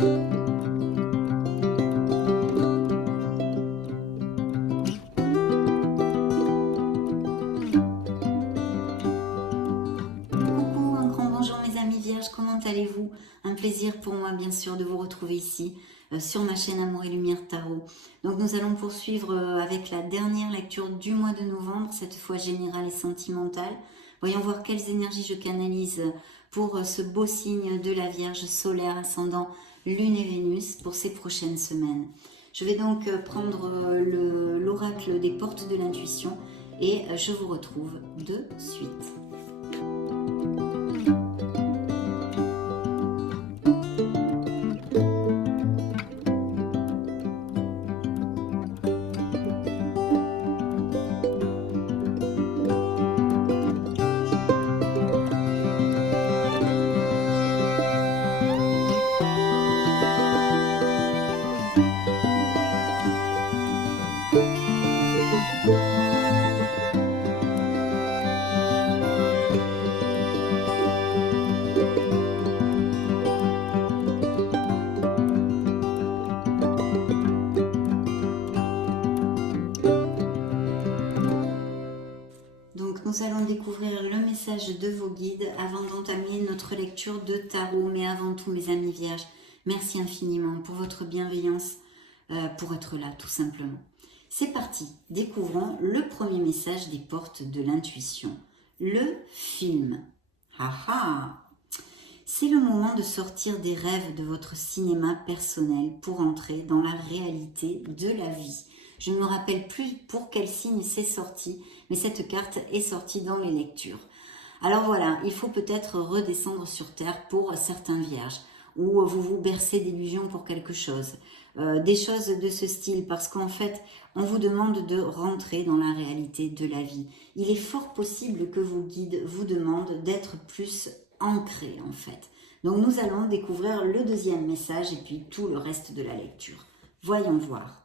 Coucou, un grand bonjour mes amis vierges, comment allez-vous? Un plaisir pour moi bien sûr de vous retrouver ici sur ma chaîne Amour et Lumière Tarot. Donc nous allons poursuivre avec la dernière lecture du mois de novembre, cette fois générale et sentimentale. Voyons voir quelles énergies je canalise pour ce beau signe de la Vierge solaire ascendant Lune et Vénus pour ces prochaines semaines. Je vais donc prendre l'oracle des portes de l'intuition et je vous retrouve de suite. Donc nous allons découvrir le message de vos guides avant d'entamer notre lecture de tarot. Mais avant tout mes amis vierges, merci infiniment pour votre bienveillance, pour être là tout simplement. C'est parti, découvrons le premier message des portes de l'intuition. Le film. Haha. C'est le moment de sortir des rêves de votre cinéma personnel pour entrer dans la réalité de la vie. Je ne me rappelle plus pour quel signe c'est sorti, mais cette carte est sortie dans les lectures. Alors voilà, il faut peut-être redescendre sur Terre pour certains vierges, ou vous vous bercez d'illusions pour quelque chose. Des choses de ce style, parce qu'en fait, on vous demande de rentrer dans la réalité de la vie. Il est fort possible que vos guides vous demandent d'être plus ancré en fait. Donc nous allons découvrir le deuxième message et puis tout le reste de la lecture. Voyons voir.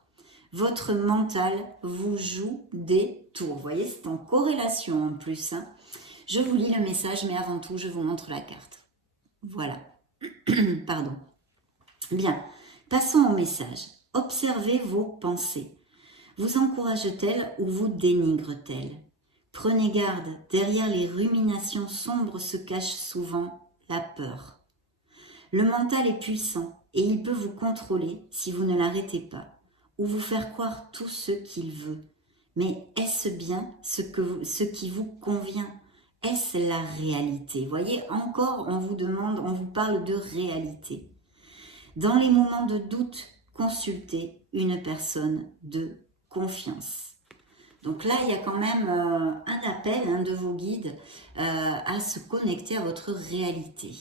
Votre mental vous joue des tours. Vous voyez, c'est en corrélation en plus. Hein. Je vous lis le message, mais avant tout, je vous montre la carte. Voilà. Pardon. Bien, passons au message. Observez vos pensées. Vous encourage-t-elle ou vous dénigre-t-elle? Prenez garde, derrière les ruminations sombres se cache souvent la peur. Le mental est puissant et il peut vous contrôler si vous ne l'arrêtez pas, ou vous faire croire tout ce qu'il veut. Mais est-ce bien ce qui vous convient? Est-ce la réalité? Vous voyez, encore on vous parle de réalité. Dans les moments de doute, consultez une personne de confiance. Donc là, il y a quand même un appel de vos guides à se connecter à votre réalité.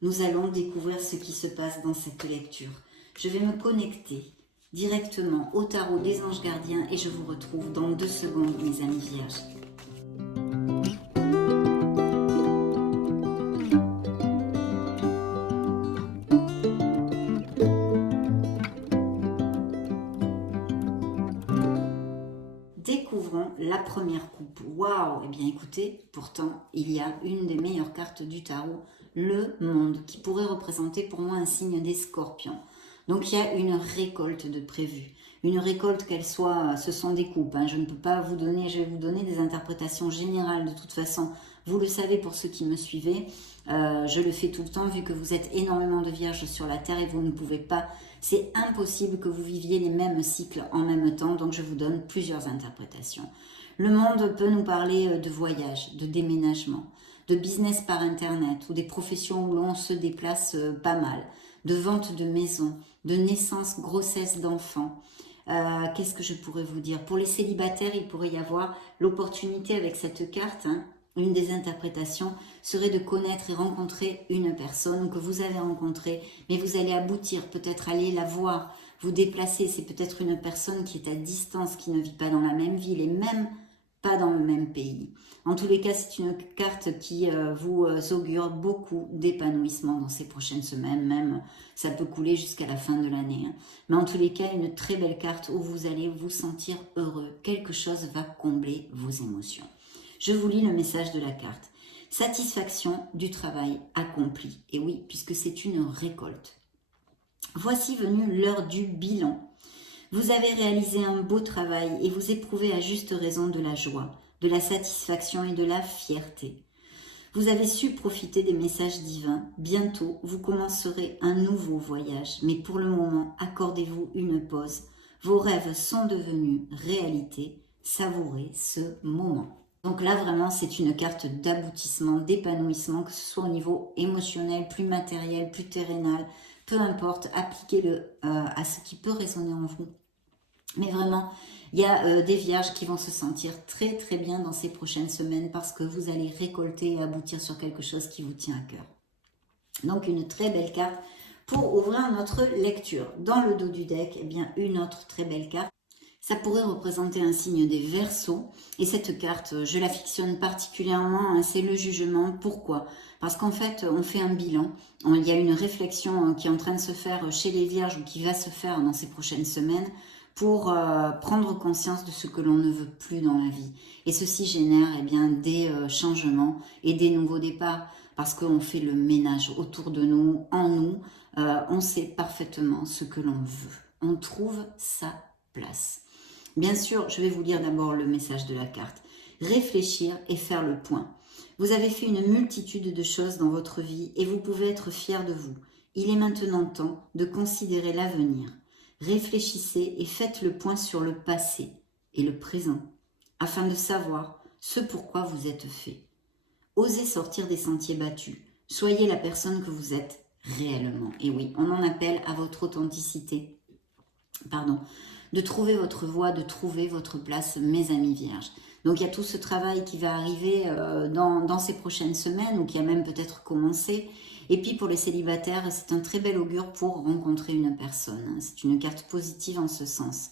Nous allons découvrir ce qui se passe dans cette lecture. Je vais me connecter directement au tarot des anges gardiens et je vous retrouve dans 2 secondes, mes amis vierges. Découvrons la première coupe. Waouh! Eh bien écoutez, pourtant, il y a une des meilleures cartes du tarot, le monde, qui pourrait représenter pour moi un signe des scorpions. Donc il y a une récolte de prévu. Une récolte, qu'elle soit, ce sont des coupes. Hein. Je ne peux pas vous donner, je vais vous donner des interprétations générales de toute façon. Vous le savez pour ceux qui me suivez. Je le fais tout le temps vu que vous êtes énormément de vierges sur la terre et vous ne pouvez pas. C'est impossible que vous viviez les mêmes cycles en même temps. Donc je vous donne plusieurs interprétations. Le monde peut nous parler de voyage, de déménagement, de business par internet ou des professions où l'on se déplace pas mal, de vente de maisons, de naissance, grossesse d'enfants. Qu'est-ce que je pourrais vous dire? Pour les célibataires, il pourrait y avoir l'opportunité avec cette carte, hein, une des interprétations serait de connaître et rencontrer une personne que vous avez rencontrée, mais vous allez aboutir, peut-être aller la voir, vous déplacer. C'est peut-être une personne qui est à distance, qui ne vit pas dans la même ville et même pas dans le même pays. En tous les cas, c'est une carte qui vous augure beaucoup d'épanouissement dans ces prochaines semaines, même ça peut couler jusqu'à la fin de l'année. Hein. Mais en tous les cas, une très belle carte où vous allez vous sentir heureux. Quelque chose va combler vos émotions. Je vous lis le message de la carte. Satisfaction du travail accompli. Et oui, puisque c'est une récolte. Voici venue l'heure du bilan. Vous avez réalisé un beau travail et vous éprouvez à juste raison de la joie, de la satisfaction et de la fierté. Vous avez su profiter des messages divins. Bientôt, vous commencerez un nouveau voyage. Mais pour le moment, accordez-vous une pause. Vos rêves sont devenus réalité. Savourez ce moment. Donc là, vraiment, c'est une carte d'aboutissement, d'épanouissement, que ce soit au niveau émotionnel, plus matériel, plus terrénal. Peu importe, appliquez-le à ce qui peut résonner en vous. Mais vraiment, il y a des vierges qui vont se sentir très très bien dans ces prochaines semaines parce que vous allez récolter et aboutir sur quelque chose qui vous tient à cœur. Donc une très belle carte pour ouvrir notre lecture. Dans le dos du deck, eh bien une autre très belle carte. Ça pourrait représenter un signe des Verseaux. Et cette carte, je l'affectionne particulièrement, hein, c'est le jugement. Pourquoi? Parce qu'en fait, on fait un bilan. Il y a une réflexion qui est en train de se faire chez les Vierges ou qui va se faire dans ces prochaines semaines pour prendre conscience de ce que l'on ne veut plus dans la vie. Et ceci génère eh bien, des changements et des nouveaux départs parce qu'on fait le ménage autour de nous, en nous. On sait parfaitement ce que l'on veut. On trouve sa place. Bien sûr, je vais vous lire d'abord le message de la carte. Réfléchir et faire le point. Vous avez fait une multitude de choses dans votre vie et vous pouvez être fier de vous. Il est maintenant temps de considérer l'avenir. Réfléchissez et faites le point sur le passé et le présent, afin de savoir ce pourquoi vous êtes fait. Osez sortir des sentiers battus. Soyez la personne que vous êtes réellement. Et oui, on en appelle à votre authenticité. De trouver votre voie, de trouver votre place, mes amis vierges. Donc il y a tout ce travail qui va arriver dans ces prochaines semaines ou qui a même peut-être commencé. Et puis pour les célibataires, c'est un très bel augure pour rencontrer une personne. C'est une carte positive en ce sens.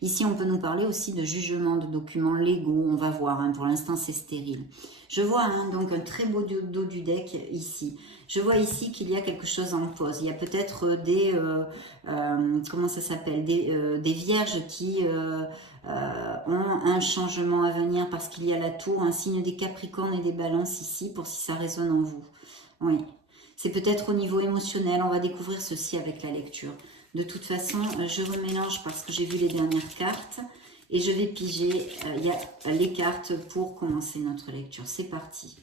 Ici, on peut nous parler aussi de jugement, de documents légaux. On va voir, hein, pour l'instant, c'est stérile. Je vois donc un très beau dos du deck ici. Je vois ici qu'il y a quelque chose en pause. Il y a peut-être des, comment ça s'appelle, des vierges qui ont un changement à venir parce qu'il y a la tour, un signe des capricornes et des balances ici, pour si ça résonne en vous. Oui, c'est peut-être au niveau émotionnel. On va découvrir ceci avec la lecture. De toute façon, je remélange parce que j'ai vu les dernières cartes et je vais piger il y a les cartes pour commencer notre lecture. C'est parti.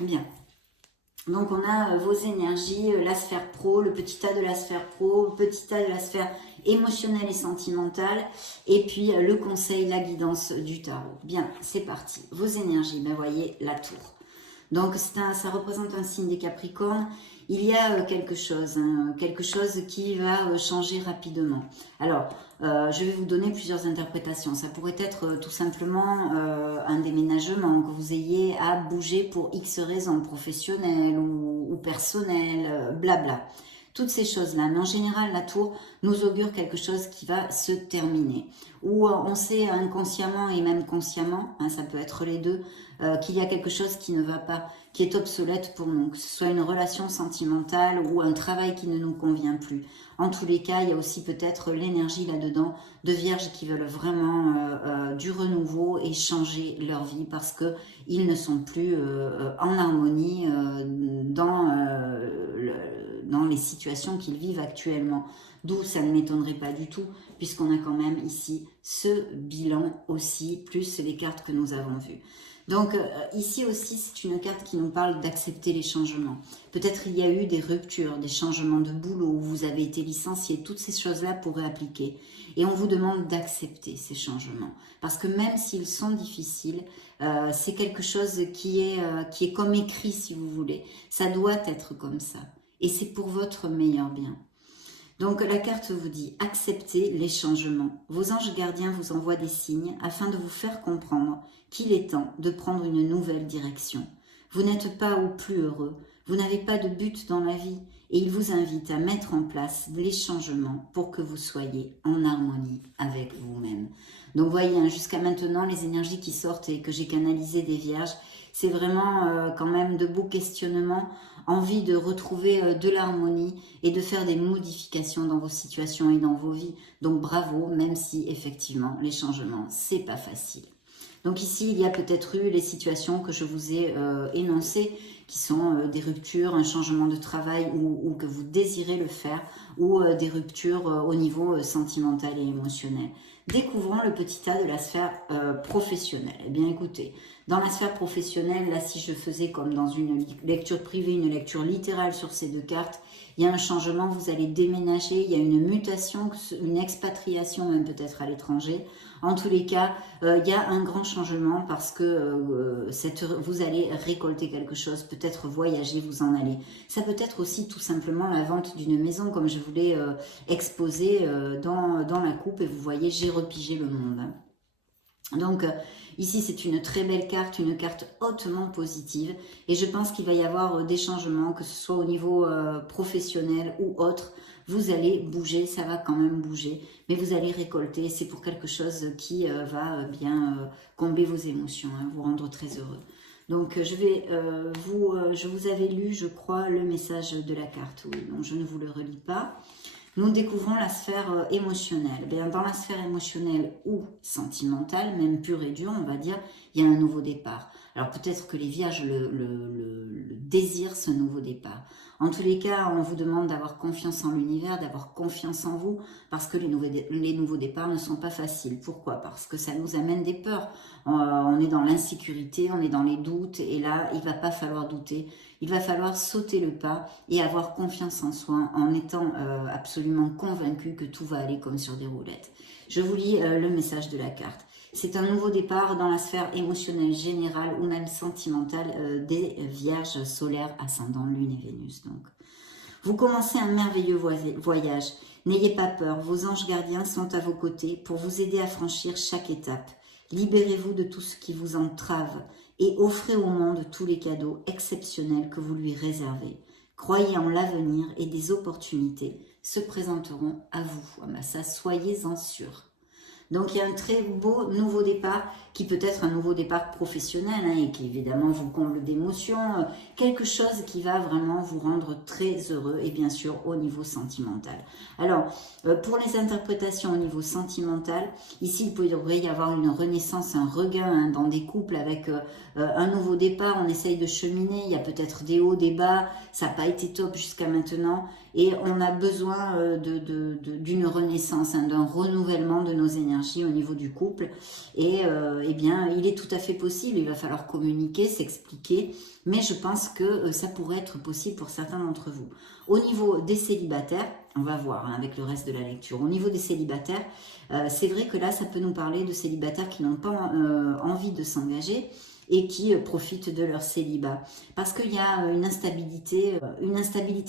Bien. Donc on a vos énergies, la sphère pro, le petit A de la sphère pro, le petit A de la sphère émotionnelle et sentimentale, et puis le conseil, la guidance du tarot. Bien, c'est parti. Vos énergies, ben voyez la tour. Donc ça représente un signe des Capricornes. Il y a quelque chose qui va changer rapidement. Alors, je vais vous donner plusieurs interprétations. Ça pourrait être tout simplement un déménagement, que vous ayez à bouger pour X raisons, professionnelles ou personnelles, blabla. Toutes ces choses-là. Mais en général, la tour nous augure quelque chose qui va se terminer. Ou on sait inconsciemment et même consciemment, hein, ça peut être les deux, qu'il y a quelque chose qui ne va pas, qui est obsolète pour nous, que ce soit une relation sentimentale ou un travail qui ne nous convient plus. En tous les cas, il y a aussi peut-être l'énergie là-dedans de vierges qui veulent vraiment du renouveau et changer leur vie parce qu'ils ne sont plus en harmonie dans les situations qu'ils vivent actuellement. D'où ça ne m'étonnerait pas du tout, puisqu'on a quand même ici ce bilan aussi, plus les cartes que nous avons vues. Donc ici aussi, c'est une carte qui nous parle d'accepter les changements. Peut-être il y a eu des ruptures, des changements de boulot, où vous avez été licencié, toutes ces choses-là pourraient appliquer. Et on vous demande d'accepter ces changements. Parce que même s'ils sont difficiles, c'est quelque chose qui est comme écrit, si vous voulez. Ça doit être comme ça. Et c'est pour votre meilleur bien. Donc la carte vous dit « Acceptez les changements ». Vos anges gardiens vous envoient des signes afin de vous faire comprendre qu'il est temps de prendre une nouvelle direction. Vous n'êtes pas au plus heureux, vous n'avez pas de but dans la vie et ils vous invitent à mettre en place les changements pour que vous soyez en harmonie avec vous-même. Donc voyez, hein, jusqu'à maintenant, les énergies qui sortent et que j'ai canalisées des vierges, c'est vraiment quand même de beaux questionnements envie de retrouver de l'harmonie et de faire des modifications dans vos situations et dans vos vies. Donc bravo, même si effectivement les changements, c'est pas facile. Donc ici, il y a peut-être eu les situations que je vous ai énoncées, qui sont des ruptures, un changement de travail ou que vous désirez le faire, ou des ruptures au niveau sentimental et émotionnel. Découvrons le petit tas de la sphère professionnelle. Eh bien écoutez, dans la sphère professionnelle, là si je faisais comme dans une lecture privée, une lecture littérale sur ces deux cartes, il y a un changement, vous allez déménager, il y a une mutation, une expatriation même peut-être à l'étranger. En tous les cas, il y a un grand changement parce que vous allez récolter quelque chose, peut-être voyager, vous en allez. Ça peut être aussi tout simplement la vente d'une maison, comme je vous l'ai exposé dans la coupe, et vous voyez, j'ai repigé le monde. Donc ici c'est une très belle carte, une carte hautement positive, et je pense qu'il va y avoir des changements, que ce soit au niveau professionnel ou autre. Vous allez bouger, ça va quand même bouger, mais vous allez récolter, c'est pour quelque chose qui va bien combler vos émotions, hein, vous rendre très heureux. Donc je vous avais lu, je crois, le message de la carte, oui, donc je ne vous le relis pas. Nous découvrons la sphère émotionnelle. Bien, dans la sphère émotionnelle ou sentimentale, même pure et dure, on va dire, il y a un nouveau départ. Alors peut-être que les vierges le désirent, ce nouveau départ. En tous les cas, on vous demande d'avoir confiance en l'univers, d'avoir confiance en vous, parce que les nouveaux départs ne sont pas faciles. Pourquoi? Parce que ça nous amène des peurs. On est dans l'insécurité, on est dans les doutes, et là, il ne va pas falloir douter. Il va falloir sauter le pas et avoir confiance en soi en étant absolument convaincu que tout va aller comme sur des roulettes. Je vous lis le message de la carte. C'est un nouveau départ dans la sphère émotionnelle générale ou même sentimentale des vierges solaires, ascendant Lune et Vénus. Donc, vous commencez un merveilleux voyage. N'ayez pas peur, vos anges gardiens sont à vos côtés pour vous aider à franchir chaque étape. Libérez-vous de tout ce qui vous entrave et offrez au monde tous les cadeaux exceptionnels que vous lui réservez. Croyez en l'avenir et des opportunités se présenteront à vous. Ah ben ça, soyez-en sûrs. Donc il y a un très beau nouveau départ qui peut être un nouveau départ professionnel hein, et qui évidemment vous comble d'émotions, quelque chose qui va vraiment vous rendre très heureux et bien sûr au niveau sentimental. Alors pour les interprétations au niveau sentimental, ici il pourrait y avoir une renaissance, un regain hein, dans des couples avec un nouveau départ, on essaye de cheminer, il y a peut-être des hauts, des bas, ça n'a pas été top jusqu'à maintenant et on a besoin d'une renaissance, hein, d'un renouvellement de nos énergies au niveau du couple et eh bien, il est tout à fait possible, il va falloir communiquer, s'expliquer, mais je pense que ça pourrait être possible pour certains d'entre vous. Au niveau des célibataires, on va voir hein, avec le reste de la lecture, au niveau des célibataires, c'est vrai que là, ça peut nous parler de célibataires qui n'ont pas envie de s'engager et qui profitent de leur célibat. Parce qu'il y a une instabilité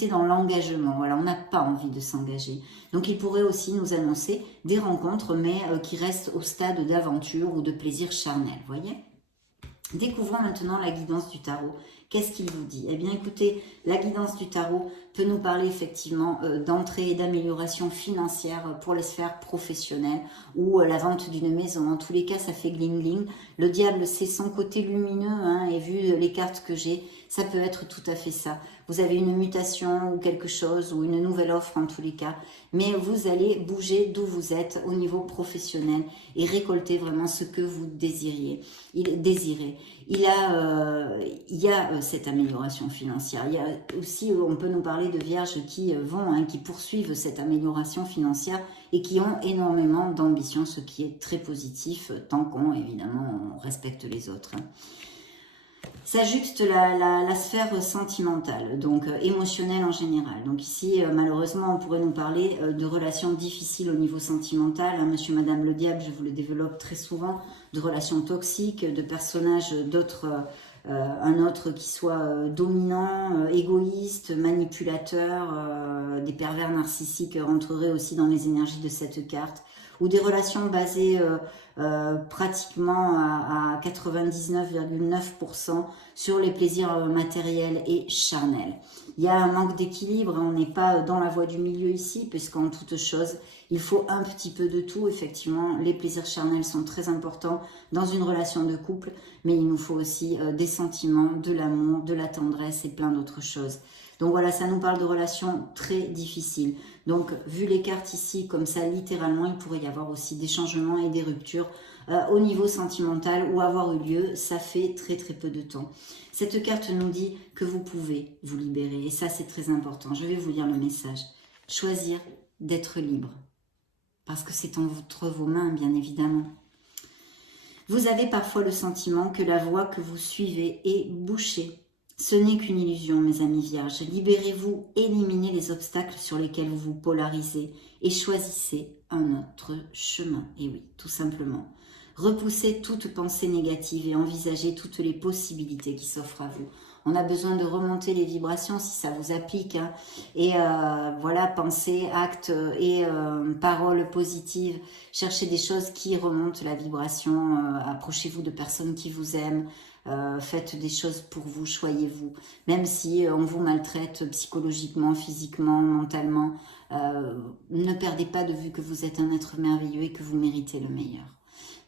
dans l'engagement. Voilà, on n'a pas envie de s'engager. Donc il pourrait aussi nous annoncer des rencontres, mais qui restent au stade d'aventure ou de plaisir charnel. Voyez ? Découvrons maintenant la guidance du tarot. Qu'est-ce qu'il vous dit? Eh bien écoutez, la guidance du tarot peut nous parler effectivement d'entrée et d'amélioration financière pour les sphères professionnelles ou la vente d'une maison. En tous les cas, ça fait gling gling. Le diable, c'est son côté lumineux hein, et vu les cartes que j'ai, ça peut être tout à fait ça. Vous avez une mutation ou quelque chose ou une nouvelle offre en tous les cas, mais vous allez bouger d'où vous êtes au niveau professionnel et récolter vraiment ce que vous désirez. Il y a cette amélioration financière. Il y a aussi, on peut nous parler de vierges qui qui poursuivent cette amélioration financière et qui ont énormément d'ambition, ce qui est très positif, tant qu'on, évidemment, on respecte les autres. S'ajuste la sphère sentimentale, donc émotionnelle en général. Donc ici, malheureusement, on pourrait nous parler de relations difficiles au niveau sentimental. Hein, monsieur, madame le diable, je vous le développe très souvent, de relations toxiques, de personnages d'autres, un autre qui soit dominant, égoïste, manipulateur, des pervers narcissiques rentreraient aussi dans les énergies de cette carte, ou des relations basées pratiquement à 99,9% sur les plaisirs matériels et charnels. Il y a un manque d'équilibre, on n'est pas dans la voie du milieu ici, puisqu'en toute chose, il faut un petit peu de tout. Effectivement, les plaisirs charnels sont très importants dans une relation de couple, mais il nous faut aussi des sentiments, de l'amour, de la tendresse et plein d'autres choses. Donc voilà, ça nous parle de relations très difficiles. Donc, vu les cartes ici, comme ça, littéralement, il pourrait y avoir aussi des changements et des ruptures au niveau sentimental ou avoir eu lieu, ça fait très très peu de temps. Cette carte nous dit que vous pouvez vous libérer, et ça c'est très important. Je vais vous lire le message. Choisir d'être libre, parce que c'est entre vos mains, bien évidemment. Vous avez parfois le sentiment que la voie que vous suivez est bouchée. Ce n'est qu'une illusion, mes amis vierges. Libérez-vous, éliminez les obstacles sur lesquels vous vous polarisez et choisissez un autre chemin. Et oui, tout simplement. Repoussez toute pensée négative et envisagez toutes les possibilités qui s'offrent à vous. On a besoin de remonter les vibrations si ça vous applique. Hein. Et voilà, pensez, actes et paroles positives. Cherchez des choses qui remontent la vibration. Approchez-vous de personnes qui vous aiment. Faites des choses pour vous, choyez-vous. Même si on vous maltraite psychologiquement, physiquement, mentalement, ne perdez pas de vue que vous êtes un être merveilleux et que vous méritez le meilleur.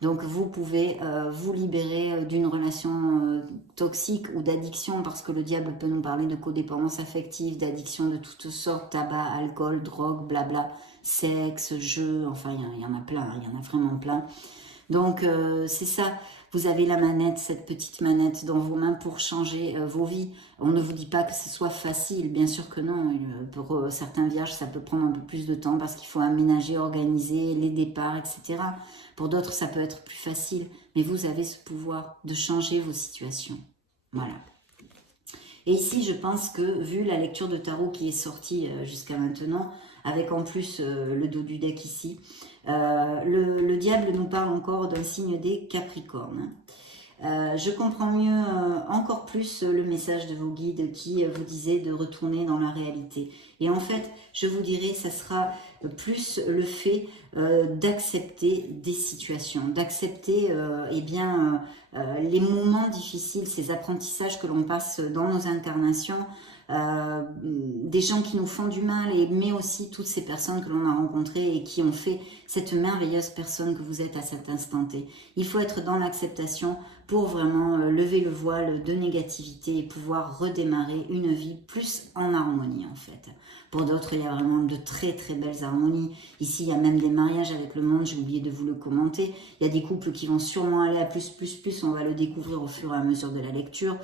Donc vous pouvez vous libérer d'une relation toxique ou d'addiction, parce que le diable peut nous parler de codépendance affective, d'addiction de toutes sortes, tabac, alcool, drogue, blabla, sexe, jeu, enfin il y en a plein, il y en a vraiment plein. Donc c'est ça, vous avez la manette, cette petite manette dans vos mains pour changer vos vies. On ne vous dit pas que ce soit facile, bien sûr que non. Pour certains vierges, ça peut prendre un peu plus de temps parce qu'il faut aménager, organiser les départs, etc. Pour d'autres, ça peut être plus facile, mais vous avez ce pouvoir de changer vos situations. Voilà. Et ici, je pense que, vu la lecture de tarot qui est sortie jusqu'à maintenant, avec en plus le dos du deck ici, le diable nous parle encore d'un signe des Capricornes. Je comprends mieux, encore plus le message de vos guides qui vous disait de retourner dans la réalité. Et en fait, je vous dirais, ça sera plus le fait d'accepter des situations, d'accepter les moments difficiles, ces apprentissages que l'on passe dans nos incarnations, des gens qui nous font du mal, mais aussi toutes ces personnes que l'on a rencontrées et qui ont fait cette merveilleuse personne que vous êtes à cet instant T. Il faut être dans l'acceptation pour vraiment lever le voile de négativité et pouvoir redémarrer une vie plus en harmonie en fait. Pour d'autres, il y a vraiment de très très belles harmonies. Ici, il y a même des mariages avec le monde, j'ai oublié de vous le commenter. Il y a des couples qui vont sûrement aller à plus, on va le découvrir au fur et à mesure de la lecture.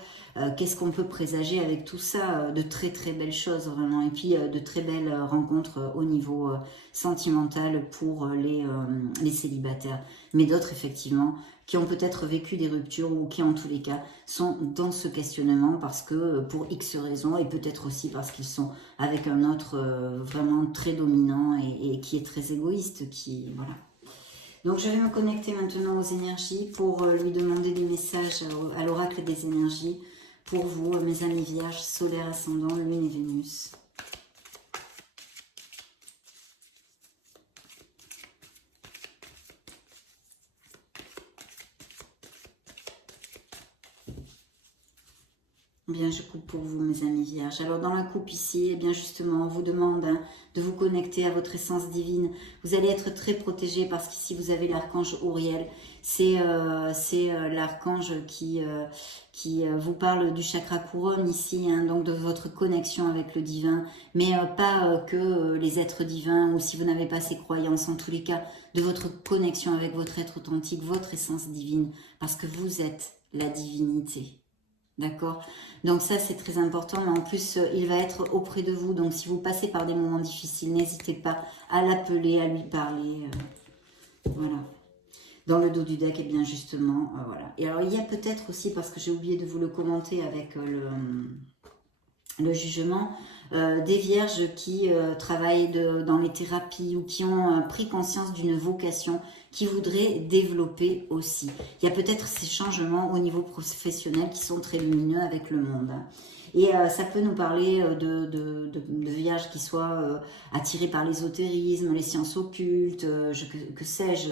Qu'est-ce qu'on peut présager avec tout ça? De très très belles choses vraiment. Et puis de très belles rencontres au niveau sentimental pour les célibataires. Mais d'autres, effectivement, qui ont peut-être vécu des ruptures ou qui en tous les cas sont dans ce questionnement parce que pour X raisons et peut-être aussi parce qu'ils sont avec un autre vraiment très dominant et qui est très égoïste, voilà. Donc je vais me connecter maintenant aux énergies pour lui demander des messages à l'oracle des énergies pour vous, mes amis vierges, solaire, ascendant, lune et Vénus. Bien, je coupe pour vous, mes amis vierges. Alors, dans la coupe ici, eh bien justement, on vous demande de vous connecter à votre essence divine. Vous allez être très protégés parce qu'ici, vous avez l'archange Auriel. C'est l'archange qui vous parle du chakra couronne ici, hein, donc de votre connexion avec le divin, mais pas que les êtres divins, ou si vous n'avez pas ces croyances, en tous les cas, de votre connexion avec votre être authentique, votre essence divine, parce que vous êtes la divinité. D'accord? Donc ça, c'est très important, mais en plus, il va être auprès de vous. Donc si vous passez par des moments difficiles, n'hésitez pas à l'appeler, à lui parler. Voilà. Dans le dos du deck, et bien justement, voilà. Et alors, il y a peut-être aussi, parce que j'ai oublié de vous le commenter avec le jugement, des vierges qui travaillent dans les thérapies ou qui ont pris conscience d'une vocation qui voudraient développer aussi. Il y a peut-être ces changements au niveau professionnel qui sont très lumineux avec le monde. Et ça peut nous parler de vierges qui soient attirées par l'ésotérisme, les sciences occultes, que sais-je,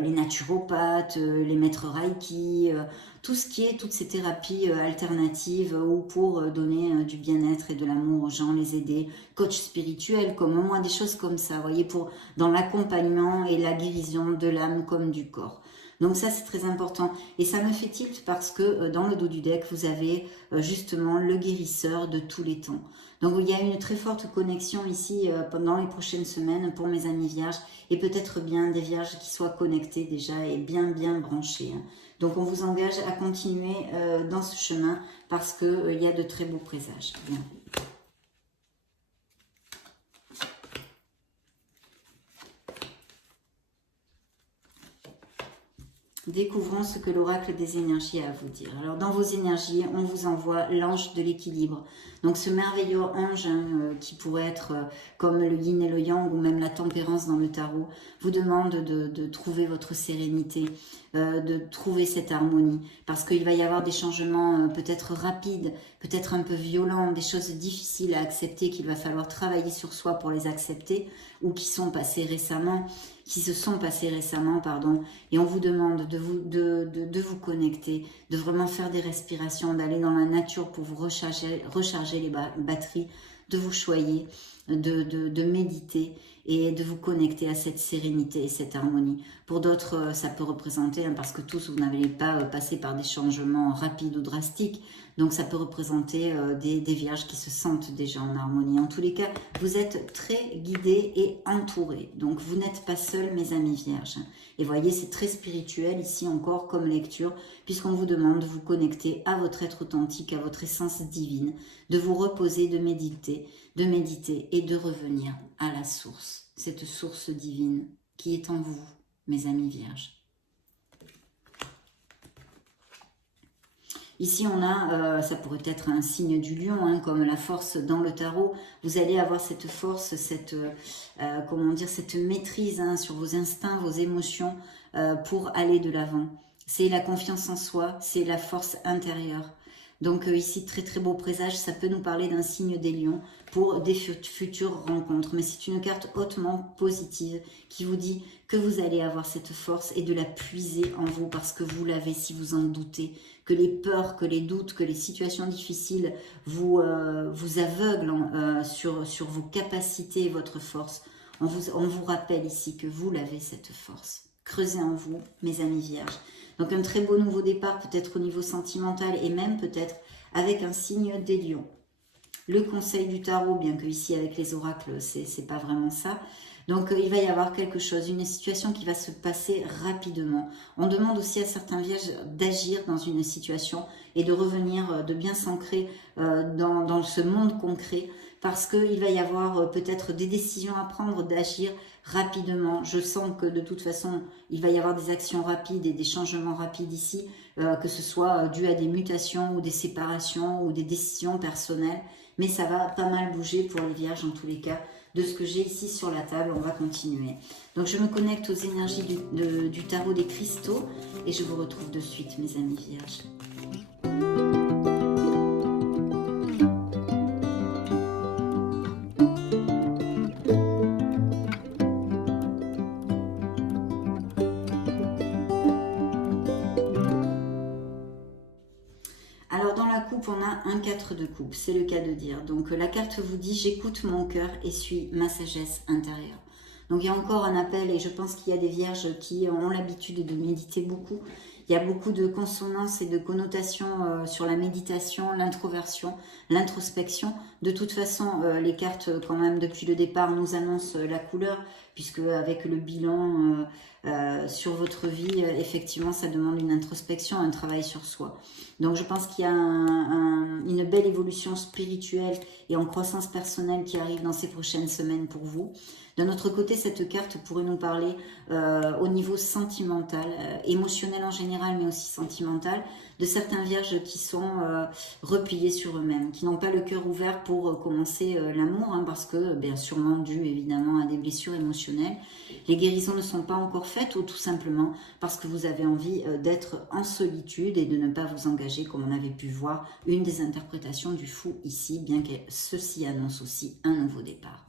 les naturopathes, les maîtres Reiki, tout ce qui est toutes ces thérapies alternatives ou pour donner du bien-être et de l'amour aux gens, les aider, coach spirituel comme moi, des choses comme ça, vous voyez, pour dans l'accompagnement et la guérison de l'âme comme du corps. Donc ça c'est très important et ça me fait tilt parce que dans le dos du deck vous avez justement le guérisseur de tous les temps. Donc il y a une très forte connexion ici pendant les prochaines semaines pour mes amis vierges et peut-être bien des vierges qui soient connectées déjà et bien branchées. Donc on vous engage à continuer dans ce chemin parce qu'il y a de très beaux présages. Bien. Découvrons ce que l'oracle des énergies a à vous dire. Alors dans vos énergies, on vous envoie l'ange de l'équilibre. Donc ce merveilleux ange qui pourrait être comme le yin et le yang ou même la tempérance dans le tarot, vous demande de trouver votre sérénité, de trouver cette harmonie. Parce qu'il va y avoir des changements peut-être rapides, peut-être un peu violents, des choses difficiles à accepter qu'il va falloir travailler sur soi pour les accepter ou qui sont passées récemment. Qui se sont passées récemment, pardon, et on vous demande de vous connecter, de vraiment faire des respirations, d'aller dans la nature pour vous recharger les batteries, de vous choyer, de méditer et de vous connecter à cette sérénité et cette harmonie. Pour d'autres, ça peut représenter, parce que tous, vous n'avez pas passé par des changements rapides ou drastiques, donc ça peut représenter des vierges qui se sentent déjà en harmonie. En tous les cas, vous êtes très guidés et entourés. Donc vous n'êtes pas seuls, mes amis vierges. Et voyez, c'est très spirituel ici encore comme lecture, puisqu'on vous demande de vous connecter à votre être authentique, à votre essence divine, de vous reposer, de méditer et de revenir à la source. Cette source divine qui est en vous, mes amis vierges. Ici, on a, ça pourrait être un signe du lion, comme la force dans le tarot. Vous allez avoir cette force, cette maîtrise sur vos instincts, vos émotions pour aller de l'avant. C'est la confiance en soi, c'est la force intérieure. Donc ici, très très beau présage, ça peut nous parler d'un signe des lions pour des futures rencontres. Mais c'est une carte hautement positive qui vous dit que vous allez avoir cette force et de la puiser en vous parce que vous l'avez si vous en doutez. Que les peurs, que les doutes, que les situations difficiles vous aveuglent sur vos capacités et votre force. On vous rappelle ici que vous l'avez cette force. Creusez en vous, mes amis vierges. Donc un très beau nouveau départ, peut-être au niveau sentimental et même peut-être avec un signe des lions. Le conseil du tarot, bien que ici avec les oracles, c'est pas vraiment ça. Donc il va y avoir quelque chose, une situation qui va se passer rapidement. On demande aussi à certains vierges d'agir dans une situation et de revenir, de bien s'ancrer dans ce monde concret parce qu'il va y avoir peut-être des décisions à prendre, d'agir rapidement. Je sens que de toute façon, il va y avoir des actions rapides et des changements rapides ici, que ce soit dû à des mutations ou des séparations ou des décisions personnelles. Mais ça va pas mal bouger pour les vierges en tous les cas. De ce que j'ai ici sur la table, on va continuer. Donc je me connecte aux énergies du tarot des cristaux et je vous retrouve de suite, mes amis vierges. Alors dans la coupe, on a un 4 de coupe, c'est le cas de dire. Donc la carte vous dit « J'écoute mon cœur et suis ma sagesse intérieure ». Donc il y a encore un appel et je pense qu'il y a des vierges qui ont l'habitude de méditer beaucoup. Il y a beaucoup de consonances et de connotations sur la méditation, l'introversion, l'introspection. De toute façon, les cartes, quand même, depuis le départ, nous annoncent la couleur, puisque avec le bilan sur votre vie, effectivement, ça demande une introspection, un travail sur soi. Donc, je pense qu'il y a une belle évolution spirituelle et en croissance personnelle qui arrive dans ces prochaines semaines pour vous. D'un autre côté, cette carte pourrait nous parler au niveau sentimental, émotionnel en général, générale, mais aussi sentimentale, de certains vierges qui sont repliés sur eux-mêmes, qui n'ont pas le cœur ouvert pour commencer l'amour, hein, parce que, bien sûrement dû évidemment à des blessures émotionnelles. Les guérisons ne sont pas encore faites, ou tout simplement parce que vous avez envie d'être en solitude et de ne pas vous engager, comme on avait pu voir une des interprétations du fou ici, bien que ceci annonce aussi un nouveau départ.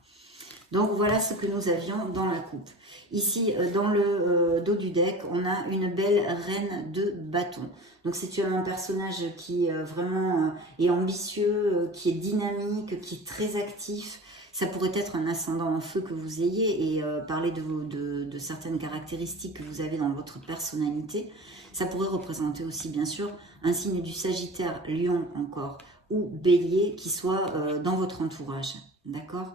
Donc voilà ce que nous avions dans la coupe. Ici, dans le dos du deck, on a une belle reine de bâton. Donc c'est un personnage qui vraiment est ambitieux, qui est dynamique, qui est très actif. Ça pourrait être un ascendant en feu que vous ayez et parler de certaines caractéristiques que vous avez dans votre personnalité. Ça pourrait représenter aussi bien sûr un signe du Sagittaire, Lion encore, ou Bélier qui soit dans votre entourage. D'accord ?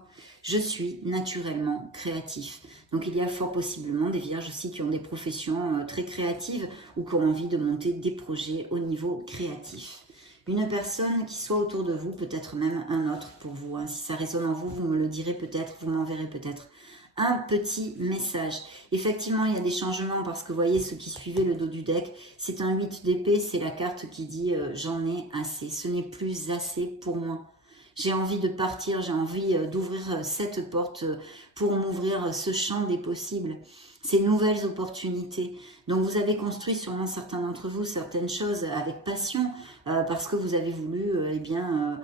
Je suis naturellement créatif. Donc il y a fort possiblement des vierges aussi qui ont des professions très créatives ou qui ont envie de monter des projets au niveau créatif. Une personne qui soit autour de vous, peut-être même un autre pour vous. Hein. Si ça résonne en vous, vous me le direz peut-être, vous m'enverrez peut-être un petit message. Effectivement, il y a des changements parce que vous voyez, ceux qui suivaient le dos du deck, c'est un 8 d'épée, c'est la carte qui dit j'en ai assez, ce n'est plus assez pour moi. J'ai envie de partir, j'ai envie d'ouvrir cette porte pour m'ouvrir ce champ des possibles, ces nouvelles opportunités. Donc vous avez construit sûrement certains d'entre vous certaines choses avec passion parce que vous avez voulu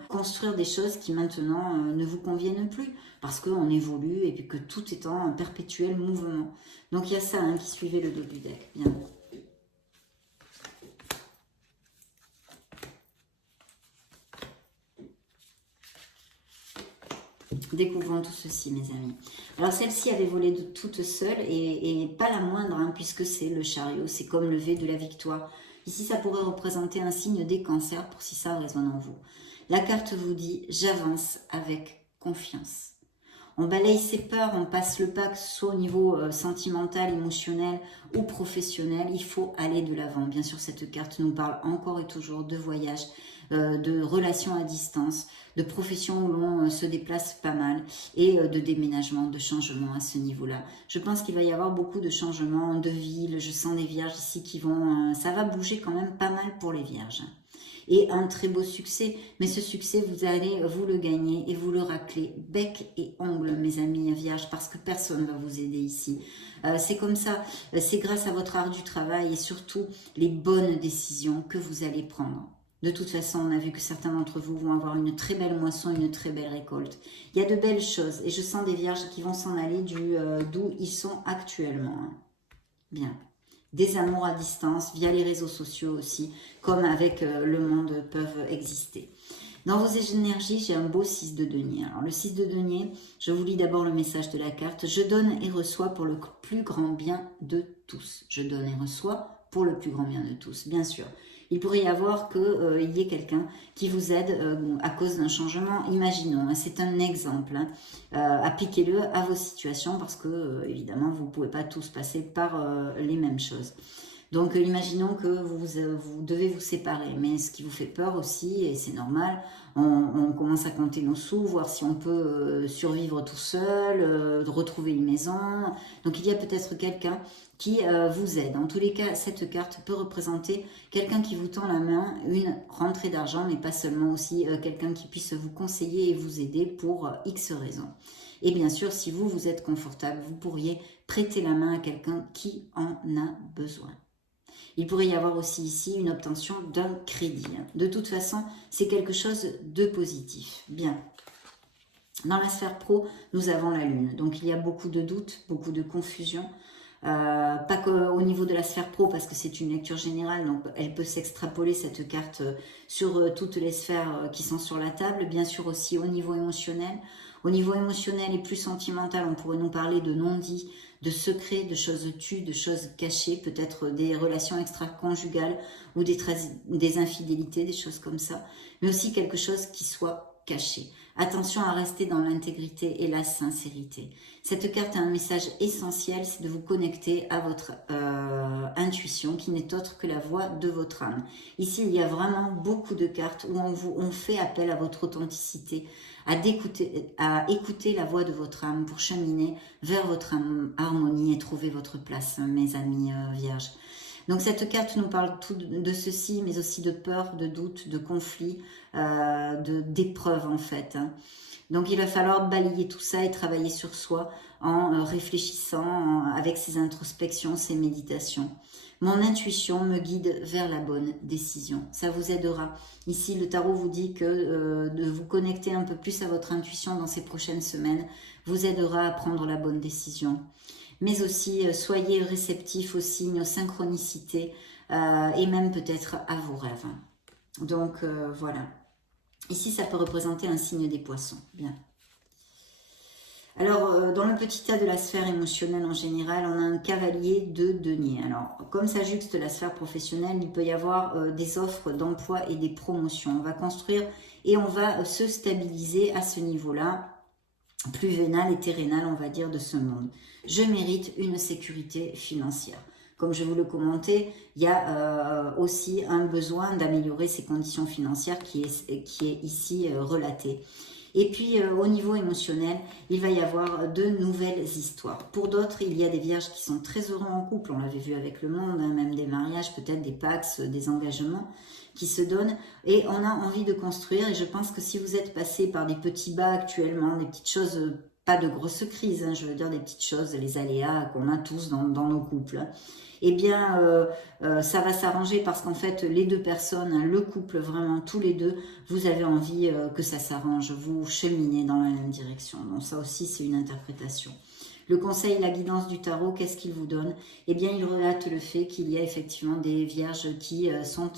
construire des choses qui maintenant ne vous conviennent plus parce qu'on évolue et puis que tout est en perpétuel mouvement. Donc il y a ça hein, qui suivait le dos du deck. Bien. Découvrons tout ceci, mes amis. Alors, celle-ci avait volé de toute seule et pas la moindre, hein, puisque c'est le chariot, c'est comme le V de la victoire. Ici, ça pourrait représenter un signe des cancers, pour si ça résonne en vous. La carte vous dit, j'avance avec confiance. On balaye ses peurs, on passe le pas, que ce soit au niveau sentimental, émotionnel ou professionnel. Il faut aller de l'avant. Bien sûr, cette carte nous parle encore et toujours de voyage, de relations à distance, de professions où l'on se déplace pas mal et de déménagement, de changement à ce niveau-là. Je pense qu'il va y avoir beaucoup de changements de ville. Je sens des vierges ici qui vont... ça va bouger quand même pas mal pour les vierges. Et un très beau succès, mais ce succès, vous allez vous le gagner et vous le racler bec et ongle, mes amis vierges, parce que personne ne va vous aider ici. C'est comme ça, c'est grâce à votre art du travail et surtout les bonnes décisions que vous allez prendre. De toute façon, on a vu que certains d'entre vous vont avoir une très belle moisson, une très belle récolte. Il y a de belles choses et je sens des vierges qui vont s'en aller d'où ils sont actuellement. Bien. Des amours à distance, via les réseaux sociaux aussi, comme avec le monde peuvent exister. Dans vos énergies, j'ai un beau 6 de denier. Alors le 6 de denier, je vous lis d'abord le message de la carte. Je donne et reçois pour le plus grand bien de tous. Je donne et reçois pour le plus grand bien de tous, bien sûr. Il pourrait y avoir qu'il y ait quelqu'un qui vous aide à cause d'un changement. Imaginons, hein, c'est un exemple. Hein, appliquez-le à vos situations parce que, évidemment, vous ne pouvez pas tous passer par les mêmes choses. Donc, imaginons que vous devez vous séparer. Mais ce qui vous fait peur aussi, et c'est normal, on commence à compter nos sous, voir si on peut survivre tout seul, retrouver une maison. Donc, il y a peut-être quelqu'un qui vous aide. En tous les cas, cette carte peut représenter quelqu'un qui vous tend la main, une rentrée d'argent, mais pas seulement aussi quelqu'un qui puisse vous conseiller et vous aider pour X raisons. Et bien sûr, si vous êtes confortable, vous pourriez prêter la main à quelqu'un qui en a besoin. Il pourrait y avoir aussi ici une obtention d'un crédit. De toute façon, c'est quelque chose de positif. Bien. Dans la sphère pro, nous avons la Lune. Donc, il y a beaucoup de doutes, beaucoup de confusion. Pas qu'au niveau de la sphère pro parce que c'est une lecture générale, donc elle peut s'extrapoler cette carte sur toutes les sphères qui sont sur la table, bien sûr aussi au niveau émotionnel. Au niveau émotionnel et plus sentimental, on pourrait nous parler de non-dits, de secrets, de choses tues, de choses cachées, peut-être des relations extra-conjugales ou des infidélités, des choses comme ça, mais aussi quelque chose qui soit caché. Attention à rester dans l'intégrité et la sincérité. Cette carte a un message essentiel, c'est de vous connecter à votre intuition qui n'est autre que la voix de votre âme. Ici, il y a vraiment beaucoup de cartes où on fait appel à votre authenticité, à écouter la voix de votre âme pour cheminer vers votre harmonie et trouver votre place, mes amis vierges. Donc cette carte nous parle tout de ceci, mais aussi de peur, de doute, de conflit, d'épreuve en fait. Hein. Donc il va falloir balayer tout ça et travailler sur soi en réfléchissant, avec ses introspections, ses méditations. Mon intuition me guide vers la bonne décision. Ça vous aidera. Ici, le tarot vous dit que de vous connecter un peu plus à votre intuition dans ces prochaines semaines vous aidera à prendre la bonne décision. Mais aussi, soyez réceptifs aux signes, aux synchronicités et même peut-être à vos rêves. Donc, voilà. Ici, ça peut représenter un signe des poissons. Bien. Alors, dans le petit tas de la sphère émotionnelle en général, on a un cavalier de denier. Alors, comme ça juxte la sphère professionnelle, il peut y avoir des offres d'emploi et des promotions. On va construire et on va se stabiliser à ce niveau-là, plus vénal et terrénal, on va dire, de ce monde. Je mérite une sécurité financière. Comme je vous le commentais, il y a aussi un besoin d'améliorer ses conditions financières qui est ici relaté. Et puis, au niveau émotionnel, il va y avoir de nouvelles histoires. Pour d'autres, il y a des vierges qui sont très heureux en couple. On l'avait vu avec le monde, hein, même des mariages, peut-être des pax, des engagements qui se donnent. Et on a envie de construire. Et je pense que si vous êtes passé par des petits bas actuellement, des petites choses, pas de grosses crises, hein, je veux dire des petites choses, les aléas qu'on a tous dans nos couples, eh bien, ça va s'arranger parce qu'en fait, les deux personnes, hein, le couple, vraiment, tous les deux, vous avez envie que ça s'arrange, vous cheminez dans la même direction. Donc ça aussi, c'est une interprétation. Le conseil, la guidance du tarot, qu'est-ce qu'il vous donne? Eh bien, il relate le fait qu'il y a effectivement des vierges qui sont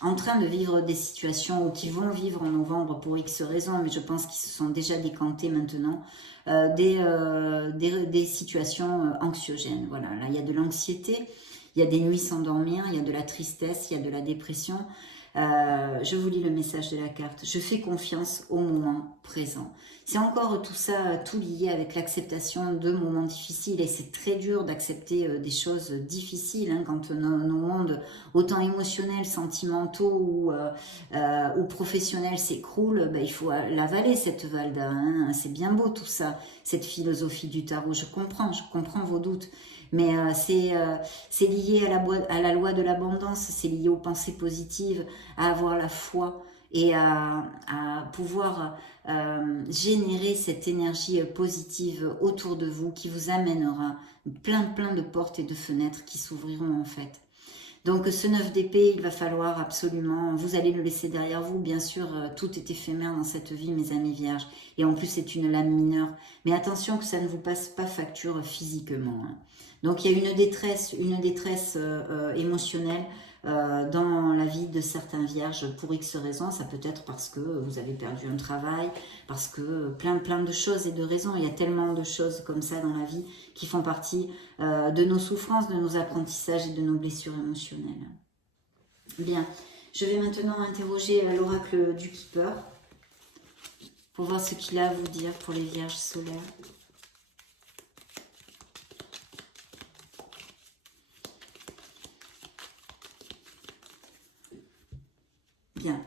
en train de vivre des situations ou qui vont vivre en novembre pour X raisons, mais je pense qu'ils se sont déjà décantés maintenant, des situations anxiogènes. Voilà, là, il y a de l'anxiété, il y a des nuits sans dormir, il y a de la tristesse, il y a de la dépression. Je vous lis le message de la carte. Je fais confiance au moment présent. C'est encore tout ça, tout lié avec l'acceptation de moments difficiles. Et c'est très dur d'accepter des choses difficiles hein, quand nos mondes, autant émotionnels, sentimentaux ou professionnels, s'écroulent. Ben, il faut l'avaler, cette valda. Hein. C'est bien beau tout ça, cette philosophie du tarot. Je comprends vos doutes. Mais c'est lié à la loi de l'abondance, c'est lié aux pensées positives, à avoir la foi et à pouvoir générer cette énergie positive autour de vous qui vous amènera plein de portes et de fenêtres qui s'ouvriront en fait. Donc ce 9 d'épée, il va falloir absolument, vous allez le laisser derrière vous, bien sûr, tout est éphémère dans cette vie, mes amis vierges, et en plus c'est une lame mineure, mais attention que ça ne vous passe pas facture physiquement. Hein. Donc il y a une détresse émotionnelle dans la vie de certains vierges pour X raisons. Ça peut être parce que vous avez perdu un travail, parce que plein de choses et de raisons. Il y a tellement de choses comme ça dans la vie qui font partie de nos souffrances, de nos apprentissages et de nos blessures émotionnelles. Bien, je vais maintenant interroger l'oracle du Keeper pour voir ce qu'il a à vous dire pour les vierges solaires. Bien.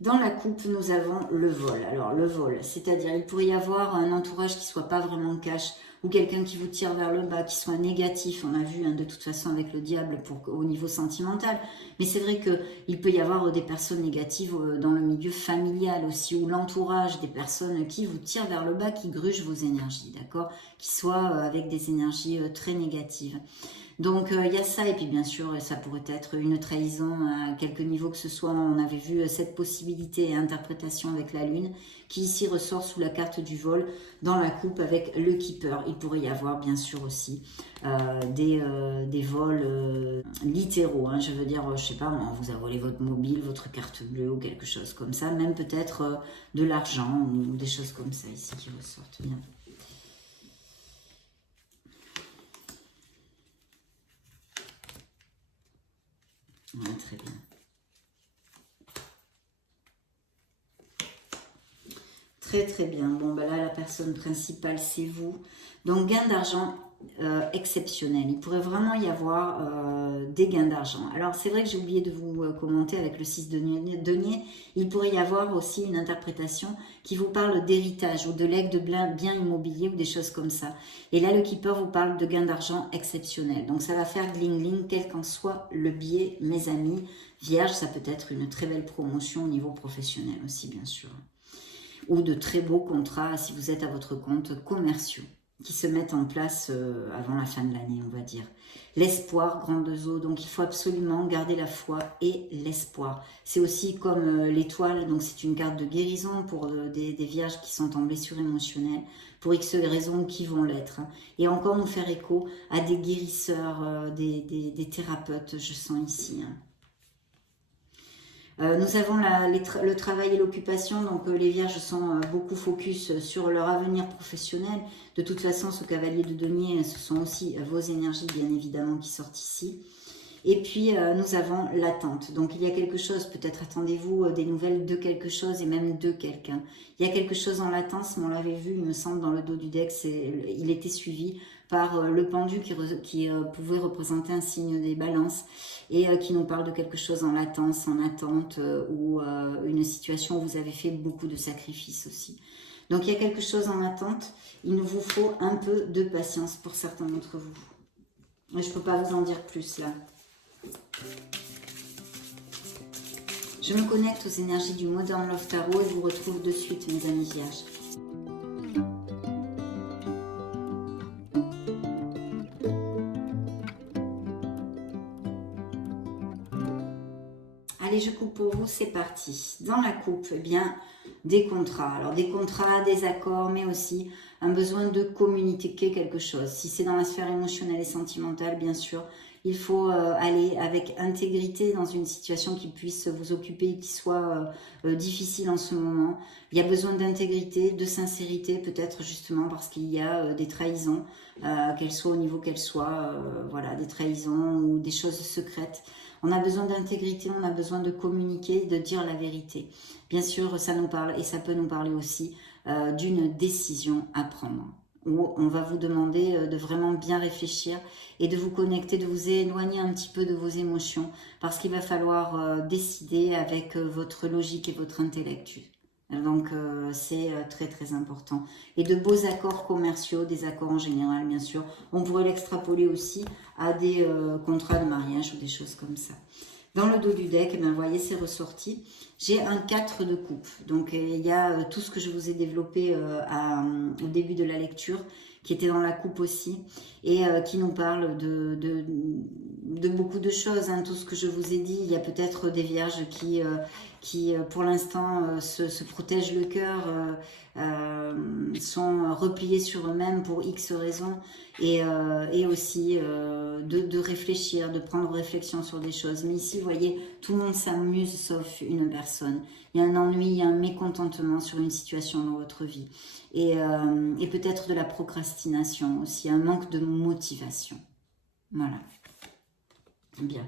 Dans la coupe, nous avons le vol. Alors, le vol, c'est-à-dire, il pourrait y avoir un entourage qui ne soit pas vraiment cash, ou quelqu'un qui vous tire vers le bas, qui soit négatif. On a vu, hein, de toute façon, avec le diable au niveau sentimental. Mais c'est vrai qu'il peut y avoir des personnes négatives dans le milieu familial aussi, ou l'entourage des personnes qui vous tirent vers le bas, qui grugent vos énergies, d'accord? Qui soient avec des énergies très négatives. Donc il y a ça, et puis bien sûr ça pourrait être une trahison à quelque niveau que ce soit. On avait vu cette possibilité et interprétation avec la lune qui ici ressort sous la carte du vol dans la coupe avec le Keeper. Il pourrait y avoir bien sûr aussi des vols littéraux, hein. Je veux dire, je sais pas, on vous a volé votre mobile, votre carte bleue ou quelque chose comme ça, même peut-être de l'argent ou des choses comme ça ici qui ressortent bien. Ouais, très bien. Très bien. Bon, ben là, la personne principale, c'est vous. Donc, gain d'argent exceptionnel. Il pourrait vraiment y avoir des gains d'argent. Alors c'est vrai que j'ai oublié de vous commenter avec le 6 de denier, il pourrait y avoir aussi une interprétation qui vous parle d'héritage ou de legs de biens immobiliers ou des choses comme ça. Et là le Keeper vous parle de gains d'argent exceptionnels. Donc ça va faire gling-gling quel qu'en soit le biais, mes amis. Vierge, ça peut être une très belle promotion au niveau professionnel aussi bien sûr. Ou de très beaux contrats si vous êtes à votre compte commerciaux qui se mettent en place avant la fin de l'année, on va dire. L'espoir, grande eaux, donc il faut absolument garder la foi et l'espoir. C'est aussi comme l'étoile, donc c'est une carte de guérison pour des vierges qui sont en blessure émotionnelle, pour X raisons qui vont l'être. Et encore nous faire écho à des guérisseurs, des thérapeutes, je sens ici. Nous avons le travail et l'occupation, donc les vierges sont beaucoup focus sur leur avenir professionnel. De toute façon, ce cavalier de denier, ce sont aussi vos énergies, bien évidemment, qui sortent ici. Et puis, nous avons l'attente. Donc, il y a quelque chose, peut-être attendez-vous des nouvelles de quelque chose et même de quelqu'un. Il y a quelque chose en latence, mais on l'avait vu, il me semble, dans le dos du deck, il était suivi par le pendu qui pouvait représenter un signe des balances et qui nous parle de quelque chose en latence, en attente ou une situation où vous avez fait beaucoup de sacrifices aussi. Donc, il y a quelque chose en attente. Il nous vous faut un peu de patience pour certains d'entre vous. Je ne peux pas vous en dire plus là. Je me connecte aux énergies du Modern Love Tarot et vous retrouve de suite, mes amis vierges. Allez, je coupe pour vous, c'est parti. Dans la coupe, eh bien, des contrats. Alors, des contrats, des accords, mais aussi un besoin de communiquer quelque chose. Si c'est dans la sphère émotionnelle et sentimentale, bien sûr, il faut aller avec intégrité dans une situation qui puisse vous occuper et qui soit difficile en ce moment. Il y a besoin d'intégrité, de sincérité, peut-être justement parce qu'il y a des trahisons, qu'elles soient au niveau qu'elles soient, voilà, des trahisons ou des choses secrètes. On a besoin d'intégrité, on a besoin de communiquer, de dire la vérité. Bien sûr, ça nous parle et ça peut nous parler aussi d'une décision à prendre, où on va vous demander de vraiment bien réfléchir et de vous connecter, de vous éloigner un petit peu de vos émotions, parce qu'il va falloir décider avec votre logique et votre intellect. Donc c'est très très important. Et de beaux accords commerciaux, des accords en général bien sûr, on pourrait l'extrapoler aussi à des contrats de mariage ou des choses comme ça. Dans le dos du deck, eh bien, vous voyez, c'est ressorti. J'ai un 4 de coupe. Donc, il y a tout ce que je vous ai développé au début de la lecture, qui était dans la coupe aussi, et qui nous parle de beaucoup de choses. Hein. Tout ce que je vous ai dit, il y a peut-être des vierges qui pour l'instant, se protègent le cœur, sont repliés sur eux-mêmes pour X raisons, et aussi de réfléchir, de prendre réflexion sur des choses. Mais ici, vous voyez, tout le monde s'amuse sauf une personne. Il y a un ennui, il y a un mécontentement sur une situation dans votre vie. Et peut-être de la procrastination aussi, un manque de motivation. Voilà. Bien.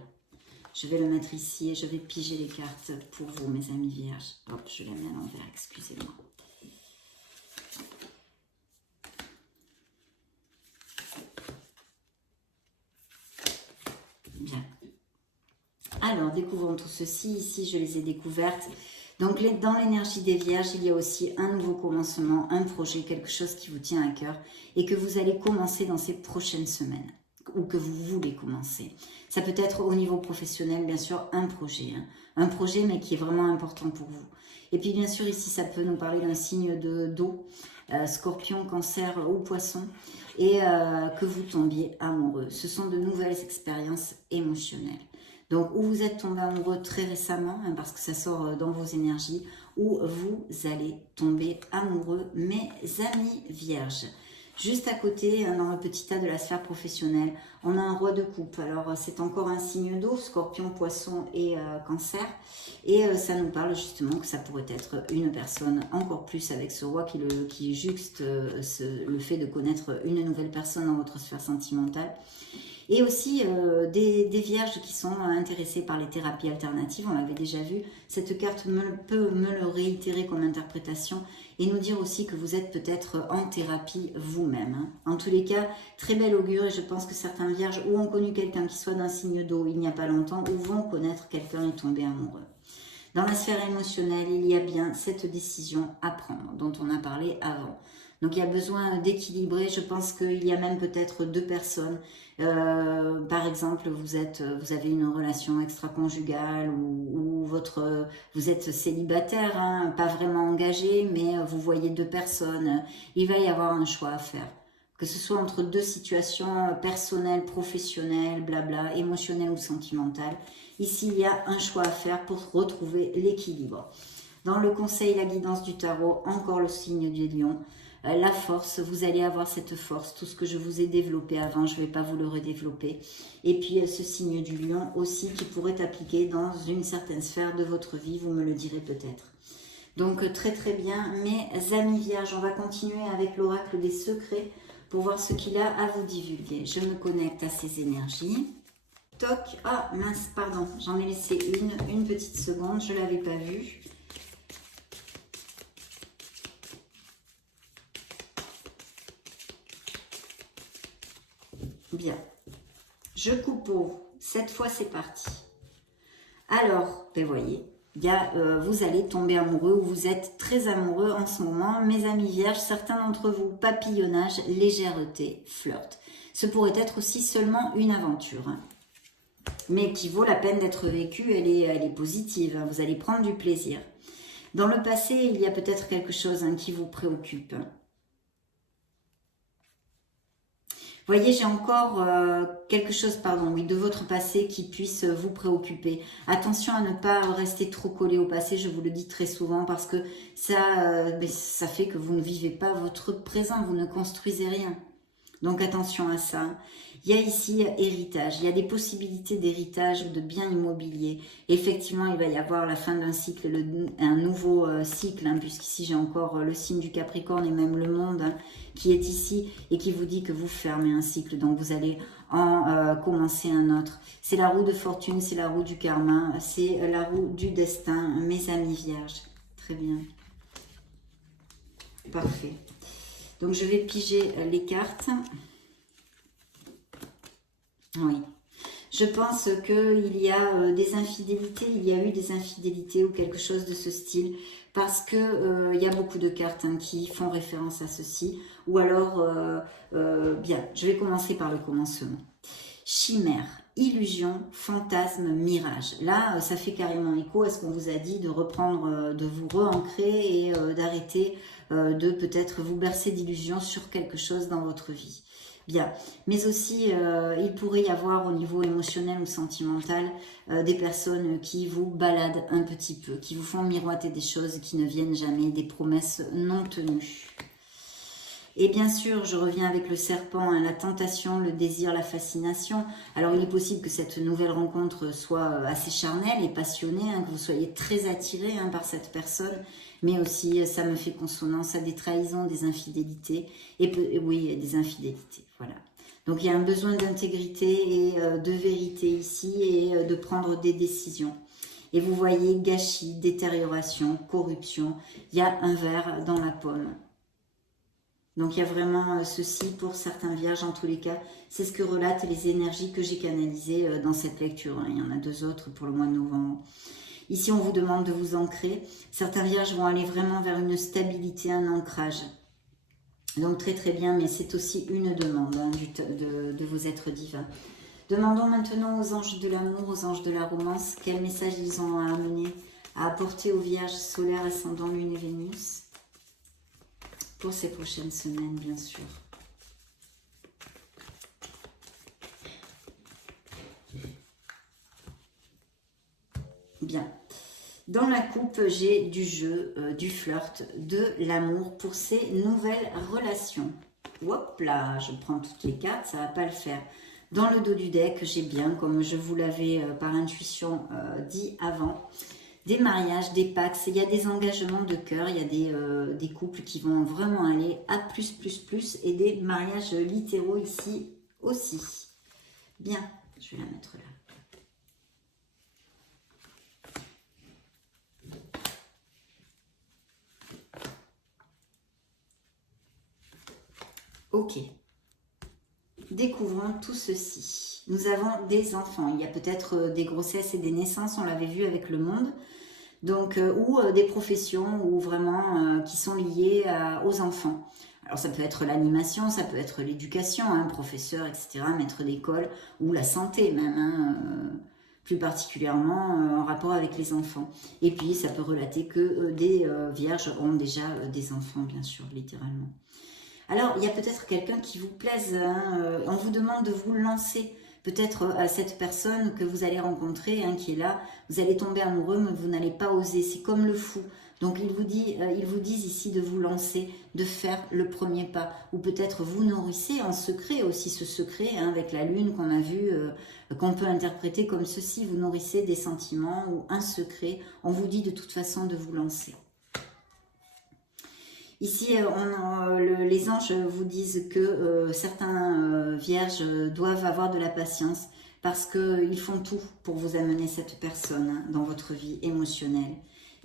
Je vais le mettre ici et je vais piger les cartes pour vous, mes amis vierges. Hop, je les mets à l'envers, excusez-moi. Bien. Alors, découvrons tout ceci. Ici, je les ai découvertes. Donc, dans l'énergie des vierges, il y a aussi un nouveau commencement, un projet, quelque chose qui vous tient à cœur et que vous allez commencer dans ces prochaines semaines ou que vous voulez commencer. Ça peut être au niveau professionnel, bien sûr, un projet. Hein. Un projet, mais qui est vraiment important pour vous. Et puis, bien sûr, ici, ça peut nous parler d'un signe d'eau, scorpion, cancer ou poisson, et que vous tombiez amoureux. Ce sont de nouvelles expériences émotionnelles. Donc, ou vous êtes tombé amoureux très récemment, hein, parce que ça sort dans vos énergies, ou vous allez tomber amoureux, mes amis vierges. Juste à côté, dans le petit tas de la sphère professionnelle, on a un roi de coupe. Alors, c'est encore un signe d'eau, scorpion, poisson et cancer. Et ça nous parle justement que ça pourrait être une personne, encore plus avec ce roi qui juxte le fait de connaître une nouvelle personne dans votre sphère sentimentale. Et aussi des vierges qui sont intéressées par les thérapies alternatives, on l'avait déjà vu. Cette carte peut me le réitérer comme interprétation et nous dire aussi que vous êtes peut-être en thérapie vous-même. Hein. En tous les cas, très bel augure et je pense que certains vierges ou ont connu quelqu'un qui soit d'un signe d'eau il n'y a pas longtemps ou vont connaître quelqu'un et tomber amoureux. Dans la sphère émotionnelle, il y a bien cette décision à prendre dont on a parlé avant. Donc il y a besoin d'équilibrer, je pense qu'il y a même peut-être deux personnes. Par exemple, vous avez une relation extra-conjugale ou vous êtes célibataire, hein, pas vraiment engagé, mais vous voyez deux personnes. Il va y avoir un choix à faire. Que ce soit entre deux situations personnelles, professionnelles, blabla, émotionnelles ou sentimentales. Ici, il y a un choix à faire pour retrouver l'équilibre. Dans le conseil, la guidance du tarot, encore le signe du lion. La force, vous allez avoir cette force, tout ce que je vous ai développé avant, je ne vais pas vous le redévelopper. Et puis ce signe du lion aussi qui pourrait appliquer dans une certaine sphère de votre vie, vous me le direz peut-être. Donc très très bien, mes amis vierges, on va continuer avec l'oracle des secrets pour voir ce qu'il a à vous divulguer. Je me connecte à ces énergies. Toc, ah mince, pardon, j'en ai laissé une petite seconde, je ne l'avais pas vue. Bien, je coupe au, cette fois c'est parti. Alors, ben voyez, vous allez tomber amoureux ou vous êtes très amoureux en ce moment. Mes amis vierges, certains d'entre vous, papillonnage, légèreté, flirt. Ce pourrait être aussi seulement une aventure, hein, mais qui vaut la peine d'être vécue, elle est positive, hein, vous allez prendre du plaisir. Dans le passé, il y a peut-être quelque chose hein, qui vous préoccupe. Voyez, j'ai encore quelque chose, de votre passé qui puisse vous préoccuper. Attention à ne pas rester trop collé au passé, je vous le dis très souvent, parce que ça fait que vous ne vivez pas votre présent, vous ne construisez rien. Donc attention à ça. Il y a ici héritage, il y a des possibilités d'héritage ou de biens immobiliers. Effectivement, il va y avoir la fin d'un cycle, un nouveau cycle, hein, puisqu'ici j'ai encore le signe du Capricorne et même le monde hein, qui est ici et qui vous dit que vous fermez un cycle. Donc vous allez en commencer un autre. C'est la roue de fortune, c'est la roue du karma, c'est la roue du destin, mes amis vierges. Très bien. Parfait. Donc, je vais piger les cartes. Oui. Je pense qu'il y a des infidélités, il y a eu des infidélités ou quelque chose de ce style. Parce que il y a beaucoup de cartes hein, qui font référence à ceci. Ou alors, bien, je vais commencer par le commencement. Chimère, illusion, fantasme, mirage. Là, ça fait carrément écho à ce qu'on vous a dit de reprendre, de vous re-ancrer et d'arrêter de peut-être vous bercer d'illusions sur quelque chose dans votre vie. Bien, mais aussi il pourrait y avoir au niveau émotionnel ou sentimental des personnes qui vous baladent un petit peu, qui vous font miroiter des choses qui ne viennent jamais, des promesses non tenues. Et bien sûr, je reviens avec le serpent, hein, la tentation, le désir, la fascination. Alors, il est possible que cette nouvelle rencontre soit assez charnelle et passionnée, hein, que vous soyez très attiré hein, par cette personne. Mais aussi, ça me fait consonance à des trahisons, des infidélités. Et oui, des infidélités, voilà. Donc, il y a un besoin d'intégrité et de vérité ici et de prendre des décisions. Et vous voyez, gâchis, détérioration, corruption. Il y a un verre dans la pomme. Donc, il y a vraiment ceci pour certains vierges, en tous les cas. C'est ce que relatent les énergies que j'ai canalisées dans cette lecture. Il y en a deux autres pour le mois de novembre. Ici, on vous demande de vous ancrer. Certains vierges vont aller vraiment vers une stabilité, un ancrage. Donc, très très bien, mais c'est aussi une demande hein, de vos êtres divins. Demandons maintenant aux anges de l'amour, aux anges de la romance, quel message ils ont à amener, à apporter aux vierges solaires, ascendant, lune et Vénus. Pour ces prochaines semaines, bien sûr. Bien. Dans la coupe, j'ai du jeu, du flirt, de l'amour pour ces nouvelles relations. Hop là, je prends toutes les cartes, ça ne va pas le faire. Dans le dos du deck, j'ai bien, comme je vous l'avais par intuition dit avant, des mariages, des pactes, il y a des engagements de cœur, il y a des couples qui vont vraiment aller à plus et des mariages littéraux ici aussi. Bien, je vais la mettre là. Ok. Découvrons tout ceci. Nous avons des enfants. Il y a peut-être des grossesses et des naissances, on l'avait vu avec le monde. Donc, ou des professions ou vraiment qui sont liées aux enfants. Alors ça peut être l'animation, ça peut être l'éducation, professeur, etc., maître d'école, ou la santé même, plus particulièrement en rapport avec les enfants. Et puis ça peut relater que des vierges ont déjà des enfants, bien sûr, littéralement. Alors il y a peut-être quelqu'un qui vous plaise, on vous demande de vous lancer. Peut-être à cette personne que vous allez rencontrer, qui est là, vous allez tomber amoureux, mais vous n'allez pas oser. C'est comme le fou. Donc ils vous disent ici de vous lancer, de faire le premier pas. Ou peut-être vous nourrissez en secret aussi, ce secret avec la lune qu'on a vu, qu'on peut interpréter comme ceci. Vous nourrissez des sentiments ou un secret. On vous dit de toute façon de vous lancer. Ici, les anges vous disent que certains vierges doivent avoir de la patience parce qu'ils font tout pour vous amener cette personne dans votre vie émotionnelle.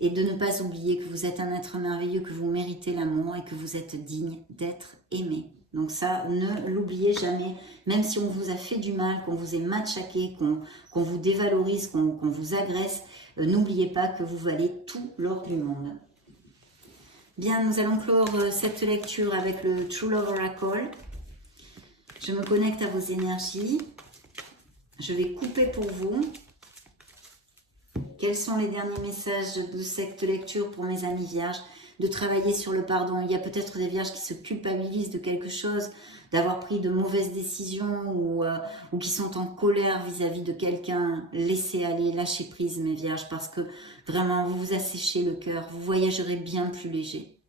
Et de ne pas oublier que vous êtes un être merveilleux, que vous méritez l'amour et que vous êtes digne d'être aimé. Donc ça, ne l'oubliez jamais. Même si on vous a fait du mal, qu'on vous ait matraqué, qu'on vous dévalorise, qu'on vous agresse, n'oubliez pas que vous valez tout l'or du monde. Bien, nous allons clore cette lecture avec le True Love Oracle. Je me connecte à vos énergies. Je vais couper pour vous. Quels sont les derniers messages de cette lecture pour mes amis vierges? De travailler sur le pardon. Il y a peut-être des vierges qui se culpabilisent de quelque chose, d'avoir pris de mauvaises décisions ou qui sont en colère vis-à-vis de quelqu'un. Laissez aller, lâchez prise mes vierges, parce que vraiment vous vous asséchez le cœur, vous voyagerez bien plus léger.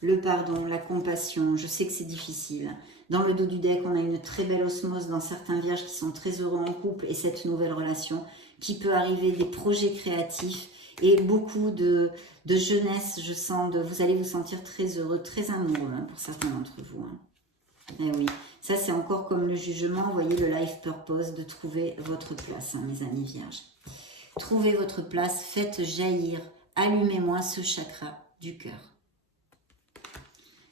Le pardon, la compassion, je sais que c'est difficile. Dans le dos du deck, on a une très belle osmose dans certains vierges qui sont très heureux en couple et cette nouvelle relation qui peut arriver, des projets créatifs et beaucoup de jeunesse, je sens, vous allez vous sentir très heureux, très amoureux pour certains d'entre vous. Et oui, ça c'est encore comme le jugement, vous voyez le life purpose, de trouver votre place, mes amis vierges. Trouvez votre place, faites jaillir, allumez-moi ce chakra du cœur.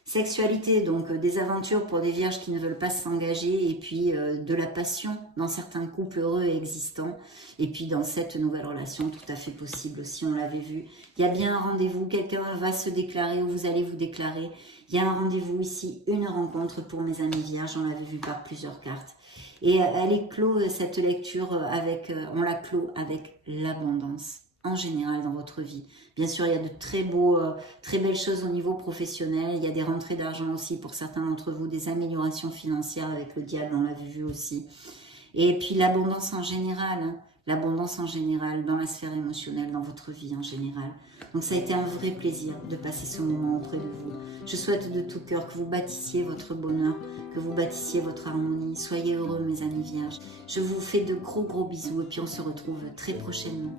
Sexualité, donc des aventures pour des vierges qui ne veulent pas s'engager et puis de la passion dans certains couples heureux et existants et puis dans cette nouvelle relation tout à fait possible aussi, on l'avait vu. Il y a bien un rendez-vous, quelqu'un va se déclarer ou vous allez vous déclarer. Il y a un rendez-vous ici, une rencontre pour mes amis vierges, on l'avait vu par plusieurs cartes. Et elle est clos, cette lecture, on la clôt avec l'abondance en général dans votre vie. Bien sûr, il y a de très belles choses au niveau professionnel. Il y a des rentrées d'argent aussi pour certains d'entre vous, des améliorations financières avec le diable, on l'avait vu aussi. Et puis l'abondance en général, l'abondance en général dans la sphère émotionnelle, dans votre vie en général. Donc ça a été un vrai plaisir de passer ce moment auprès de vous. Je souhaite de tout cœur que vous bâtissiez votre bonheur, que vous bâtissiez votre harmonie. Soyez heureux mes amis vierges. Je vous fais de gros bisous et puis on se retrouve très prochainement.